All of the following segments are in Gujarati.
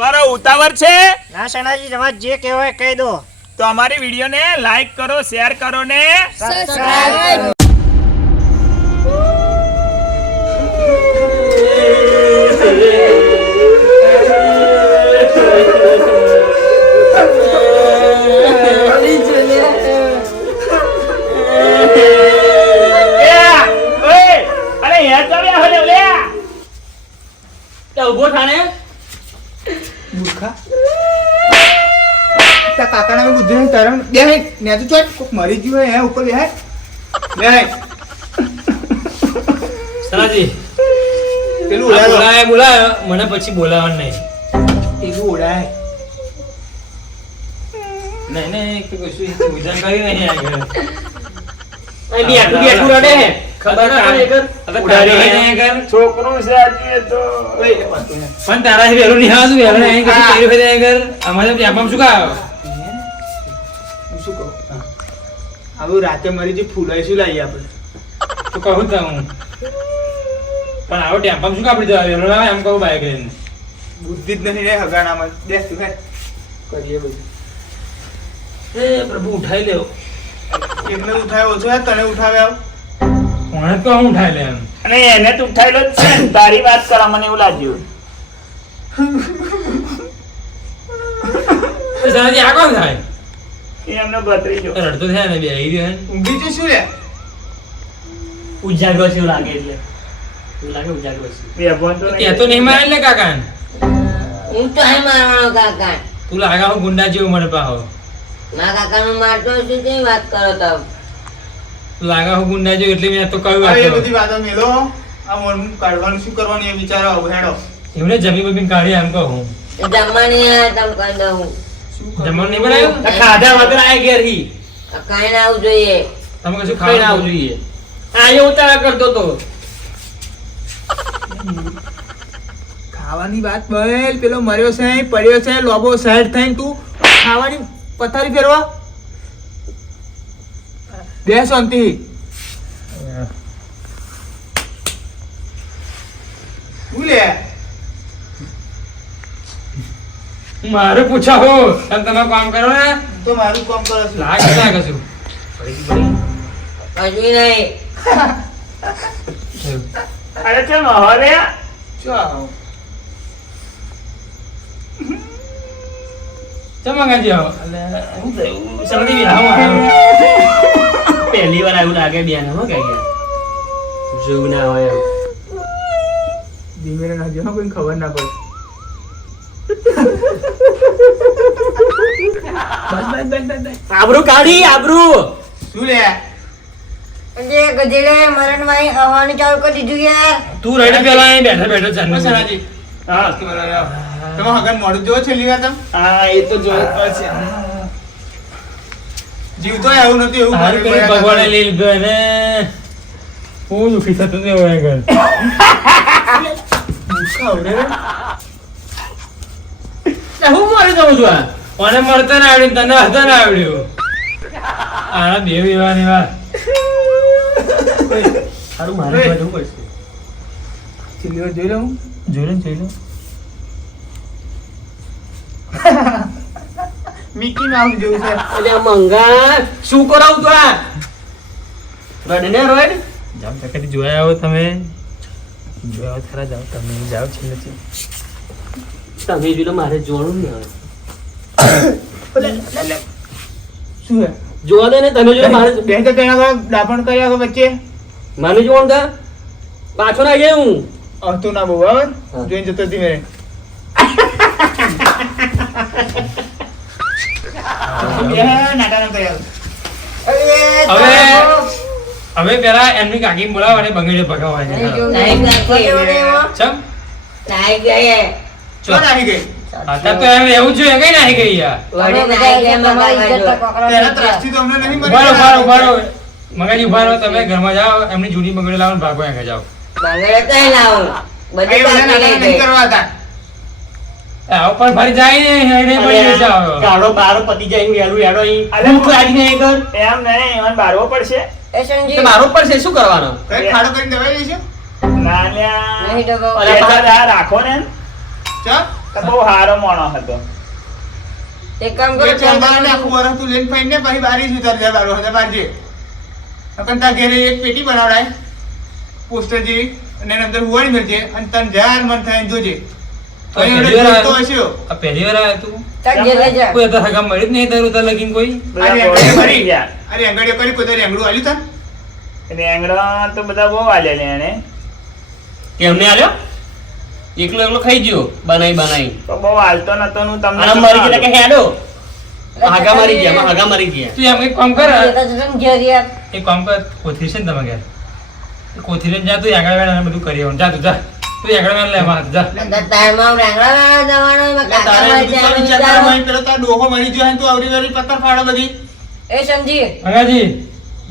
મારો ઉતાવળ છે? ના સણાજી તમારે જે કહેવાય કહી દો. તો અમારી વિડીયોને લાઈક કરો શેર કરો ને સબસ્ક્રાઇબ ઊભો થાને. મૂર્ખા તારા કાકાના મેં બુદ્ધિ નહીં તારા બે હે ને તો ચોટ. કોક મરી ગયું હે ઉપર બે હે બે હે સરાજી પેલું ઉડાય બોલાય બોલાય. મને પછી બોલાવવાનું નહીં. પેલું ઉડાય નહીં નહીં કે કશું. વિધાન કરી નહીં આગળ. અહીં બેઠું બેઠું રડે. હે હવે તારી. છોકરું છે પણ તારાથી વેલું નહીં આવતું વહેલું અહીં કશું કર્યું હોય આગળ. અમારે ત્યાં શું કાયો હું શું કહું? હા. આવું રાતે મારી જે ફૂલાય શું લાવી આપણે? તો કહું તો હું પણ આવો ટેમ્પામાં શું કાપડી જવા વેલો આવે એમ કહું બાઈક લઈને. બુદ્ધિ જ નથી રે હગાણામાં. બેસ તું હે કરીએ બધું. એ પ્રભુ ઉઠાઈ લેવો એમને ઉઠાવે ઓછો હે? તને ઉઠાવે મને તો હું ઉઠાઈ લે અને એને તું ઉઠાયેલો જ છે તારી વાત કરા મને એવું લાગ્યું. તો આ કોણ થાય? એમનો ભત્રીજો. રડતો થાય ને બે આવી રહ્યો હે ઊંઘી છે શું રે ઉજાગરો છે એવું લાગે એટલે. એવું લાગે ઉજાગરો છે. બે ભોન તો તે તો નહીં મારે ને કાકા હું તો હે મારવાનો કાકા તું લાગા હું ગુંડા જેવો મને પાહો. મા કાકાનું મારતો હશે તે વાત કરો તમે? તું લાગા હું ગુંડા જેવો એટલે મેં તો કહ્યું એ આ બધી વાતો મેલો. આ મોઢું કાઢવાનું શું કરવાનું એ વિચારો આવો હેડો. એમને જમી બમી કાઢી આમ કહું જમવાની આ તમે કહી દઉં. જમવાનું નહીં બનાવ્યું? ખાધા વગર આય ઘેર હી કઈ ના આવવું જોઈએ. તમે કશું ના ખાવાનું જોઈએ. અહીંયા ઉતારા કરતો તો. ખાવાની વાત બહેલ પેલો મર્યો છે પડ્યો છે લોબો સાઈડ થઈને તું ખાવાની પથારી ફેરવા. બે શાંતિ મારે પૂછા હો તમે તમે કામ કરો ને. તો મારું કામ કરો છું. લાગ ના કશું કશું નહીં અરે ચલ શું આવો? ચમા ગાજી આવો સમજી આવો, ગયા આવો. પહેલી વાર આવું લાગે બેન હો કે. જોવું ના હોય એમ. ધીમે ના જો કોઈ ખબર ના પડે. આબરૂ કાઢી આબરૂ. શું લે? જે ગધેડે મરણ આવવાનું ચાલુ કરી દીધું યાર. તું રડે પેલા અહીં બેઠા બેઠા ચાંદની બસ હા. તમે હગન મોડું જોવો છેલ્લી વાર તમે? હા એ તો જો છે જીવતો એવું એવું ભગવાને લઈ લીધો હું? દુઃખી થતો ને હોય ઘર હું મારી દઉં છું આ? મને મળતો ને આવડ્યું તને હતો ને આવડ્યું. આના બે એવા ને એવા. સારું મારે જોઈ લઉં જોઈ લઉં જોઈ લે. મિકી માઉસ જેવું છે. એટલે મંગા શું કરાવ તો આ? રડને રોડ. જાઓ તકેથી જોયા આવો તમે. જોયા આવો ખરા જાવ તમે. જાઓ છેલ્લે છેલ્લે. તમે જોઈ મારે જોણું ને હવે શું હે જોવા દે ને તમે જોઈ મારે બે તો તેના દાપણ કર્યા વચ્ચે. માનું જોણ તા? પાછો ના ગયા હું. આવતું ના બહુ બરાબર. જોઈને જતો ધીમે હવે હવે પેલા એમની કાકી બોલાવ અને બંગડીઓ ભગાવવા છે. ચમ? નાઈ ગયા ચો. ગઈ? તો એમ એવું જોઈએ. કઈ ગઈ યાર. મગાજી તમે ઘરમાં જાઓ એમની જૂની બંગડી લાવો ભાગો અહીંયા જાઓ. બંગડે કઈ લાવું. બધી કરવા હતા. આવો પણ ફરી જાય ને એને પડી જાઓ ગાડો બારો પતી જાય વેડું વેડો અહીં. અલે હું લાગી નહીં ઘર એમ ને એમાં બારવો પડશે. એ સંજી તે મારો પડશે શું કરવાનો? કઈ ખાડો કરીને દવાઈ લઈશું નાલ્યા નહીં ડગો અલે આ રાખો ને ચા? તો બહુ હારો મોણો હતો. એક કામ કરો એ ચાંદાને આખું વરસ તું લઈને ફરીને પછી બારી જ ઉતારી દે બારો હતા બારજે અપન તા ઘેરે એક પેટી બનાવડાય. પોસ્ટર જેવી અને એની અંદર હુવાડી મળજે અને તને જ્યાં મન થાય જોજે. પહેલી વાર આવ્યો? હશે. આ પહેલી વાર આવ્યો તું? કોઈ હગા જ નહીં તારું તાર લગીન કોઈ? અરે ગોળે કરી. કોઈ તારી અંગડું આલ્યું રેંગડા તો બધા બહુ આલ્યા એને. કેમને આલ્યો? એકલો એકલો ખાઈ ગયો બનાવી બનાવી તો બહુ હાલતો નતો હું તમને અને ગયા કે હેડો. હાગા મારી ગયા હાગા મારી ગયા. તું એમ એક કામ કર. ને એક કામ કર કોથરી છે ને તમે ઘેર? કોથરી લઈને જા તું આગળ વેણ બધું કરી જા તું જા. તું લે માં જા. તાર તારમાં રાંગડા વાળા જવાનો એમાં કાકા મારી વિચારો. કરવાનો, પેલો તાર ડોહો મરી જાય તું આવરી વાળી પત્તર ફાડો બધી. એ સમજી હગાજી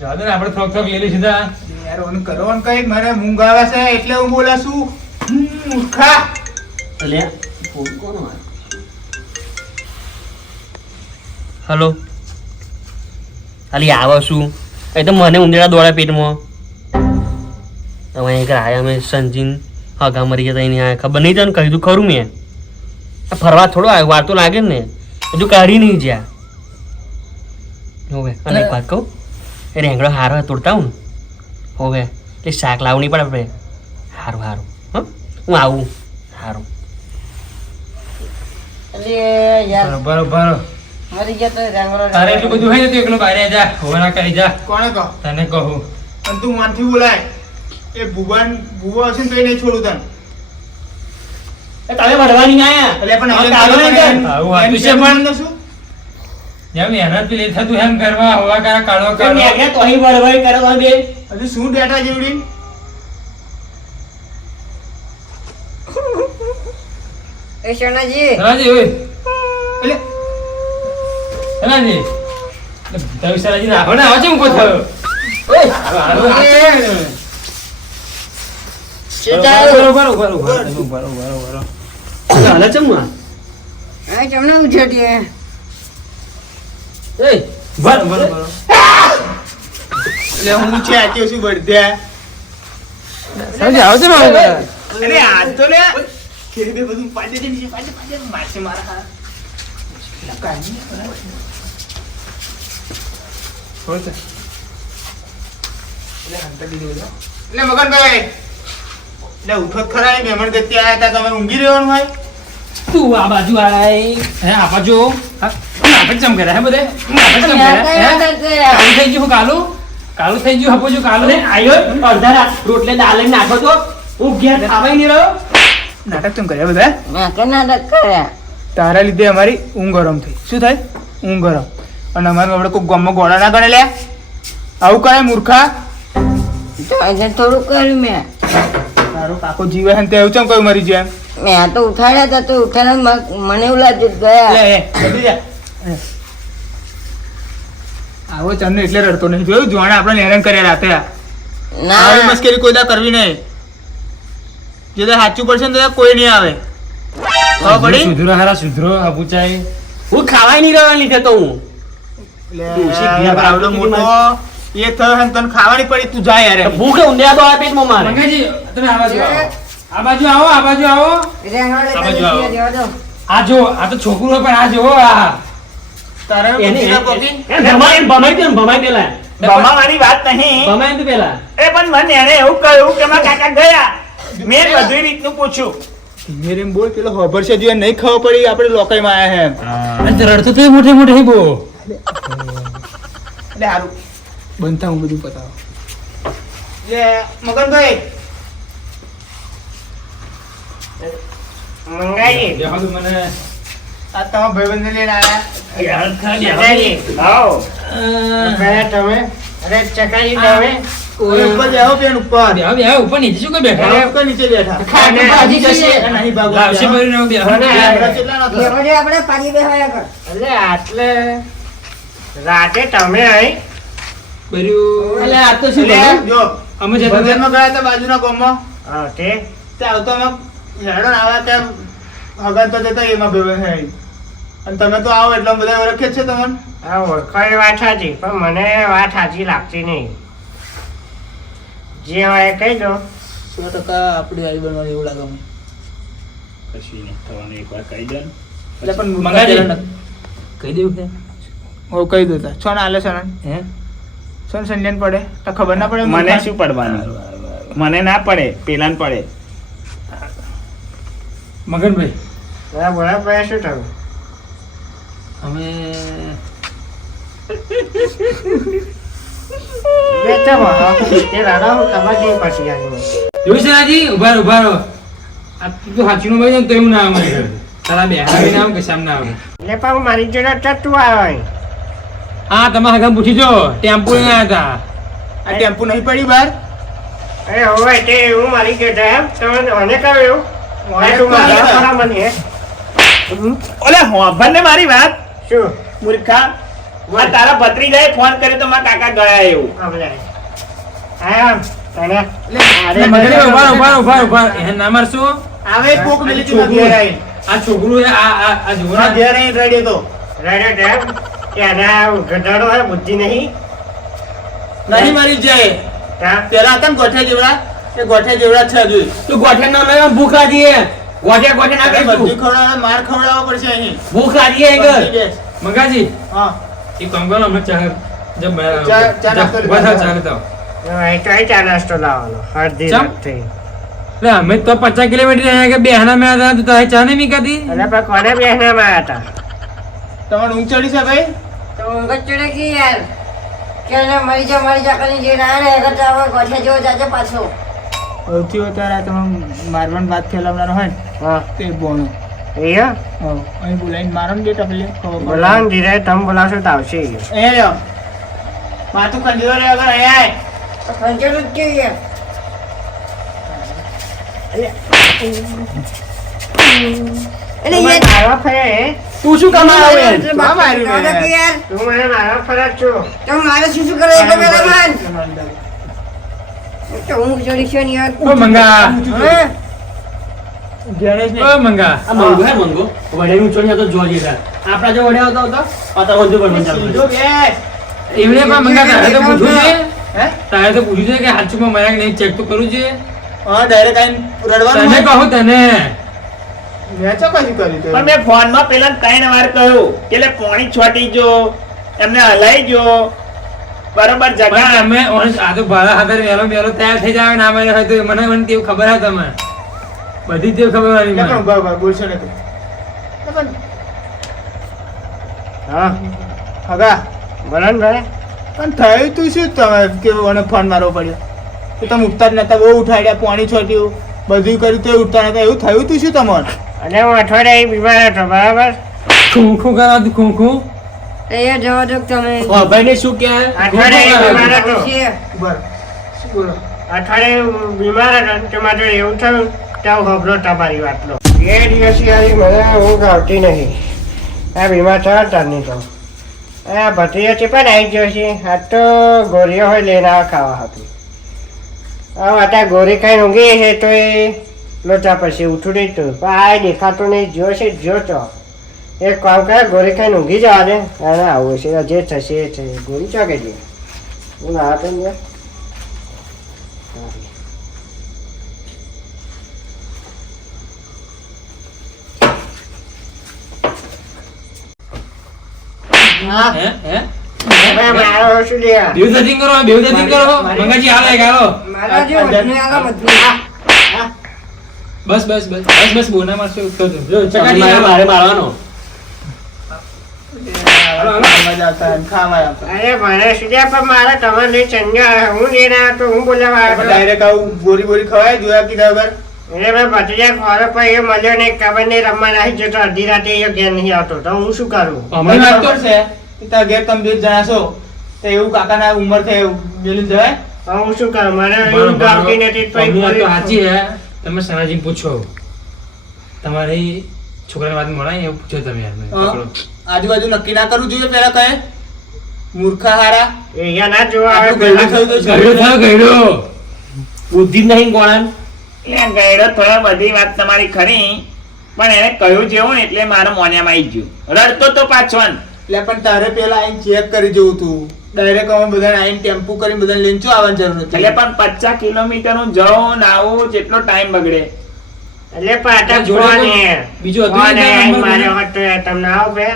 જાદે ને આપણે થોક થોક લઈ સીધા. યાર ઓન કરો ઓન કઈ મને મૂંગ આવે છે એટલે હું બોલા છું મૂર્ખા લે ફોન કોનો હલો ખાલી આવો શું એ તો મને ઉંદેડા દોડા પેટમાં. તમે એક આયા અમે સંજીન. હગા મરી ગયા એની આ ખબર નહીં તને? કહ્યું તું ખરું મેં. ફરવા થોડો આવ્યો વાર તો લાગે ને. હજુ કાઢી નહીં જ્યાં. હોવે અને એક વાત કહું. એ રેંગડો હારો તોડતા હું. હોવે એ શાક લાવું નહીં પડે આપણે. સારું સારું હં? હું આવું. સારું બરોબર બરોબર મરી ગયા તો રાંગડો તારે એટલું બધું હોય ને તું એકલો બહાર જા. હવે કહી જા. કોણે કહો? તને કહું. તું માનથી બોલાય. એ ભુવન ભુવો હશે ને તો નહીં છોડું તને. તમે વઢવાની આયા? એટલે પણ હવે કાઢો નહીં આવું કેમ પણ. શું? જેમ મહેનત પેલી થતું એમ કરવા હવા કરા કાઢો કાઢો મેઘને તો અહીં વળવાઈ કરો બે. હજુ શું ડેટા જેવડી એ શરણાજી. શરણાજી ઓય. એટલે શરણાજી. તમે સલાજી નાખો ને આવો છે? થયો ઓય. હા એ કાંઈ નહીં બરાબર. એટલે મગનભાઈ એટલે ઉઠો જ ખરા મહેમાન ગતિ આયા હતા તમે ઊંઘી રહેવાનું હોય. તું આ બાજુ આય. હે આ બાજુ. આપણે ચમ કર્યા હે બધે? આપણે ચમ કર્યા? હે થઈ ગયું કાલુ? કાલુ થઈ ગયું કાલું? અરે આયો અડધા રાત રોટલે દાળ લઈને નાખો તો. હું ઘેર ખાવાય નહીં રહ્યો. નાટક કેમ કર્યા બધા? નાટક કર્યા? તારા લીધે અમારી ઊંઘ ગરમ થઈ. શું થાય? ઊંઘ ગરમ. અને અમારે આપણે કોઈ ગામમાં ગોળા ના ગણે લે આવું કરે મૂર્ખા? થોડું કર્યું મેં. તારો કાકો જીવે હે તે એવું ચમ કયું મરી જાય મેં આ તો ઉઠાડ્યા તા તો ઉઠાડ્યા મને એવું લાગ્યું ગયા. લે એ જલ્દી જા. આવો ચંદ એટલે રડતો નહીં. જોયું જોણે આપણે હેરાન કર્યા રાતે આવી મસ્કરી કોઈ દા કરવી નહીં. જો દા સાચું પડશે ને તો કોઈ નહીં આવે. ખબર પડી? સુધરો હારા સુધરો હપુચાય હું ખાવાય નહીં રહેવાની લીધે તો હું. ડોશી ઘેર લે, આવડો મોટો. એ થયો ને તને ખાવાની પડી તું જાય યાર ભૂખે ઊંધ્યા તો આ પેટમાં મારે. મંગાજી તમે આ બાજુ આવો. આ બાજુ આવો આ બાજુ આવો. આ બાજુ આવો. આ જો આ તો છોકરો પણ આ જો આ. તારે એને ના પોકી? એમ ભમાઈ ભમાઈ દે ભમાઈ દેલા ભમાવાની વાત નહીં. ભમાઈ દે પેલા. એ પણ મને એને એવું કહ્યું કે મારા કાકા ગયા. મેં બધી રીતનું પૂછ્યું. ધીમે રેમ બોલ પેલો ખબર છે જો નહીં ખબર પડી આપણે લોકાઈમાં આયા હે અને રડતો તો મોટે મોટે હી બો એટલે હારું. બનતા હું બધું પતાવો. મગનભાઈ. મંગાઈ દેખો તો મને આ તમારા ભાઈબંધને લઈને આયા મંગાઈ આવો. ગયા તમે અરે ચકાજી તમે ઉપર બેહો બેન ઉપર. બેહો બેહો ઉપર નીચે શું કોઈ અરે બેઠા ઉપર નીચે બેઠા. ભાજી જશે. નહીં બેહો. ના આપણે પાણી બેહાયા કર એટલે આટલે રાતે તમે અહીં ભર્યું. એટલે આ તો શું જો અમે જતા હતા. ગયા હતા બાજુના ગામમાં. હા, તે? તે આવતો અમે આવ્યા હગન તો જતા એમાં છે અને તમે તો આવો એટલે બધા ઓળખે છે તમને. ઓળખાણ વાત સાચી પણ મને વાત સાચી લાગતી નહીં. જે હોય એ કહી દો. સો ટકા આપણી આવી બનવાની એવું લાગે મને કશું નહીં થવાનું એકવાર કહી દે ને. એટલે પણ. મૂર્ખા કહી દેવું છે? હું કહી દઉં. છો ને આલે સણન હે? છો સંજન પડે? તો ખબર ના પડે મને શું પડવાનું? મને ના પડે પેલાને પડે. મગનભાઈ. બોલા ભાઈ શું થયું? અમે ને ના. તારા બે નામ ના આવે કે સામ ના આવે. એટલે પણ મારી જોડે તો તું આવે. હા તમે આગળ પૂછી જો ટેમ્પો આવ્યા હતા આ ટેમ્પો નહીં પડી બહાર? અરે હવે તે હું મારી જોડે સાહેબ તમે મને કહ્યું એવું. તું મારા ખરા મને ઓલે હોભર ને મારી વાત? શું? મૂર્ખા. મારા તારા ભત્રીજાએ ફોન કર્યો તો મારા કાકા ગયા એવું. હા તને. ઊભા ઊભા ઊભા ઊભા. ના મારશો? આવે કોક મિલી છોકરું. આ છોકરું આ આ આ જુઓ હા, ઘેર આવીને રેડી હતો. રેડે ડેમ એના ગધાડો હે બુદ્ધિ નહીં? નહીં મારી જાય. પેલા હતા ને ગોઠે જેવડા? એ ગોઠે જેવડા છે હજુ. તું ગોઠે ના મેં ભૂખ લાગી ગોઠે ગોઠે ના બધું કહીશું ખવડાવે માર ખવડાવવો પડશે અહીં. ભૂખ લાગી હે બધી ઘર ગેસ. મંગાજી. હા. એક કામ અમે ચા જબ મેં- ચા- ચા નાસ્તો ઊભા ચા લેતા એ તો. ચા નાસ્તો લાવવાનો અડધી ચમ? રાતથી. અમે તો પચાસ કિલોમીટર અહીંયા કે બેહના મેં હતા તો ચા નહીં મીકાતી? અને પણ કોને બેહના માં હતા તમારે ઊંઘ ચડી છે ભાઈ? ઊંઘ જ ચડે કે યાર. કે મરી જા મરી જા કરીને જે ના ને અગર તો હવે જેવો જાજે પાછો. સૌથી વધારે તમે મારવાની વાત ફેલાવનારો હોય ને હા. તે બોનો. અહીંયા હા. અહીં બોલાવીને મારો ને બે ટપલી. બોલાવો ધીરે તમે બોલાવશો તો આવશે લ્યો. માથું ખંજેરો રે આગળ અહીંયા આય. જ યાર? એટલે યાર. મારવા ફર્યા હે? તું શું કમાવે હે? એટલે બાપ માર્યું મેં. કે યાર તું મને મારવા ફર્યા છો. તો મારે શું શું કરે એટલે પેલા માન તો હું જોડી છે ને યાર ઓ મંગા. હા? ગણેશ ને ઓ મંગા. આ મંગો હે મંગો? વડેનું ચોરી તો જોજી હતા આપણા જો વડે આવતો હતો પાતા વધુ પણ સીધો બેસ. એમને પણ મંગા તારે તો પૂછવું છે? હે? તારે તો પૂછ્યું છે કે હાચુમાં મર્યા કે નહીં ચેક તો કરું છે? હા ડાયરેક્ટ આઈને રડવાનું તને કહું તને? પણ મેં ફોનમાં પેલા ત્રણ વાર કહ્યું કે લે પોણી છોટી જો એમને હલાઈ જો. બરોબર પણ જગા તમે આ તો ભાડા હાથે વહેલો વહેલો તૈયાર થઈ જાય ના મને હોય તો મને મને તેવું ખબર હે તમે બધી જ તેવું ખબર મારી મને. ઊભા, બોલશો નહીં તું. હા હગા વરણ ને ભાઈ પણ થયું તું શું તમે કે મને ફોન મારવો પડ્યો? તો તમે ઉઠતા જ નતા બહુ ઉઠાડ્યા પાણી છોટ્યું બધું કર્યું તો ઉઠતા નતા એવું થયું તું શું તમારે અને હું અઠવાડિયા અહીં બીમાર હતો બરાબર? ખૂંખું કરાવતું ખૂંખું. એ જવા દો તમે ભાઈ ને શું કે? અઠવાડિયા બીમાર હતો. છે બોલો? અઠવાડિયે બીમાર હતો તે માટે એવું થયું ત્યાં ખબરો તમારી વાતનો. બે દિવસથી આવી મને ઊંઘ આવતી નહીં. આ બીમાર થયો તાર નહીં તો. આ ભત્રીજો પણ આવી ગયો છે. આ તો ગોરીઓ હોય લઈને આ ખાવા હતી. હવે અત્યારે ગોરી ખાઈને ઊંઘી છે તો એ લોચા પછી ઉઠું નહીં તું પણ આ દેખાતું નહીં જો છે જો તો એક કામ કરે ગોરી ખાઈને ઊંઘી જવા દે. અને આવું છે જે થશે એ થશે. ગોળી ચોકે છે? હું ના તો ને હા. હે? હે? હવે મારો શું લે બેઉ setting કરો બેઉ setting કરો. મંગાજી હાલ એક હાલો. મારા જે વધુ આગળ વધુ બસ બસ બસ. બસ બસ બોના મારશો ઉઠતો. જો ચકાડી મારે મારે મારવાનો અડધી રાતે ઘેર નહીં આવતો. તો હું શું કરું? અમારી વાત તો છે કે તારા ઘેર તમે બે જ જણા છો. તો એવું કાકાના ઉંમર થાય એવું. જવાય? હું શું કરું? મને સાચી હે. તમે સનાજી પૂછો. તમારી છોકરાની વાત મળાય એવું પૂછો તમે. આજુબાજુ નક્કી ના કરવું જોઈએ પેલા કહે. મૂર્ખા હારા એ અહીંયા ના જોવા આવે ગયડું થયું તો છે. ગયડો થયો બુદ્ધિ નહીં ગોળાન. એટલે ગયડો થોડા બધી વાત તમારી ખરી. પણ એને કહ્યું જેવું ને એટલે મારા મોન્યામાં આવી ગયું. રડતો તો પાછો. એટલે પણ તારે પેલા આઈને ચેક કરી જવું તું. ડાયરેક્ટ અમે બધાને આઈને ટેમ્પો કરી બધાને લઈને શું આવવાની જરૂર એટલે પણ પચાસ કિલોમીટરનું જઉં ને આવું જેટલો ટાઈમ બગડે. એટલે પાટા જોડે. બીજું હતું મને? હોત તમને આવો બે.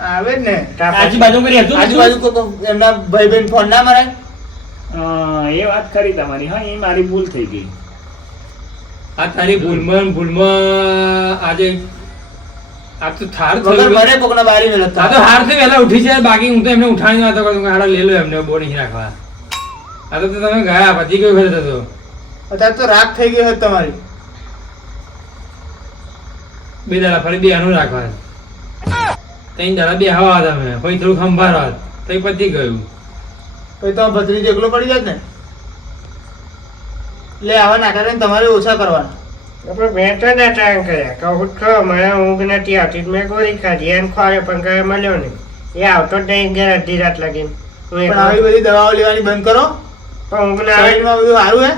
આવે જ ને. આજુબાજુ કરી હતું આજુબાજુ કો એમના ભાઈ બહેન ફોન ના મારે? હા, એ વાત ખરી તમારી હા એ મારી ભૂલ થઈ ગઈ. આ તારી ભૂલમાં ભૂલમાં આજે આ તો થાર વગર મને કોકના બારી આ તો હારથી વહેલા ઉઠી જાય બાકી હું તો એમને ઉઠાણી વાતો કરું કે હાડા એમને નહીં રાખવા. આ તો તમે ગયા પછી કઈ વખત હતો અત્યારે તો રાગ થઈ ગઈ હોત તમારી. બે દાડા ફરી બે આનું રાખવા. ત્રણ દાડા બે હવા હતા મેં પછી થોડું ખંભાર હોત તો પતી ગયું. પછી તો ભત્રીજ એકલો પડી જાત ને? એટલે આવા નાટક તમારે ઓછા કરવાના. આપણે મેં તો ટાઈમ કર્યા. કહું ખરો મને ઊંઘ નથી આવતી. મેં ગોળી ખાધી. એમ ખોરે પણ કઈ મળ્યો નહીં. એ આવતો જ નહીં ઘેર અડધી રાત લાગીને. પણ આવી બધી દવાઓ લેવાની બંધ કરો. પણ ઊંઘ ના આવે. શરીરમાં બધું સારું હે?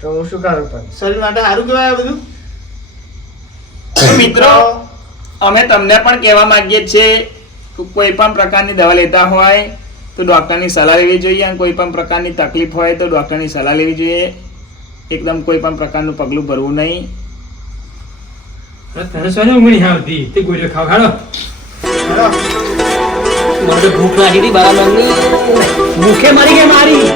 તો હું શું કરું પણ? શરીર માટે સારું કહેવાય બધું? મિત્રો અમે તમને પણ કહેવા માંગીએ છીએ કોઈ પણ પ્રકારની દવા લેતા હોય તો ડૉક્ટરની સલાહ લેવી જોઈએ. અને કોઈ પણ પ્રકારની તકલીફ હોય તો ડૉક્ટરની સલાહ લેવી જોઈએ. એકદમ કોઈ પણ પ્રકારનું પગલું ભરવું નહીં. તને સોને ઊંઘ આવતી તે ગોળીઓ ખાવ ખાડો. મને ભૂખ લાગી હતી બરાબર ભૂખે મરી ગઈ મારી.